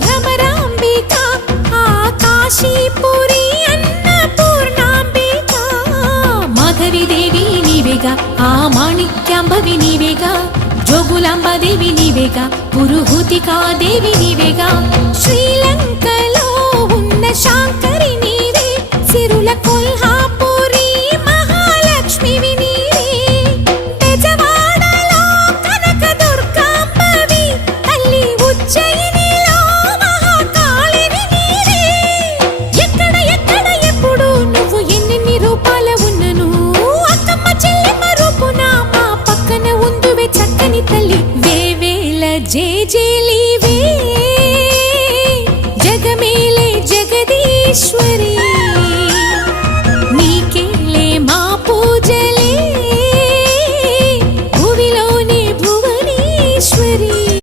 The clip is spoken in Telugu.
భ్రమరాంబిక ఆ కాశీపురి అన్నపూర్ణాంబిక మాధవి దేవి నీవేగా ఆ మాణిక్యాంబవి నీవేగా జోగులాంబాదేవి నీవేగా పురుహూతికా దేవి నీవేగా శ్రీలంకలో ఉన్న శాంకరి నీవే సిరుల కొల్హాపురి మహాలక్ష్మివి నీవే బెజవాడలో కనక దుర్గాంబవి తల్లి ఉజ్జయినిలో మహాకాళివి నీవే ఎక్కడ ఎక్కడ ఎప్పుడు నువ్వు ఎన్నెన్ని రూపాల ఉన్నను అక్కమ్మ చెల్లెమ్మ రూపున మా పక్కన ఉందువే చక్కని తల్లి వేవేల జేజేలి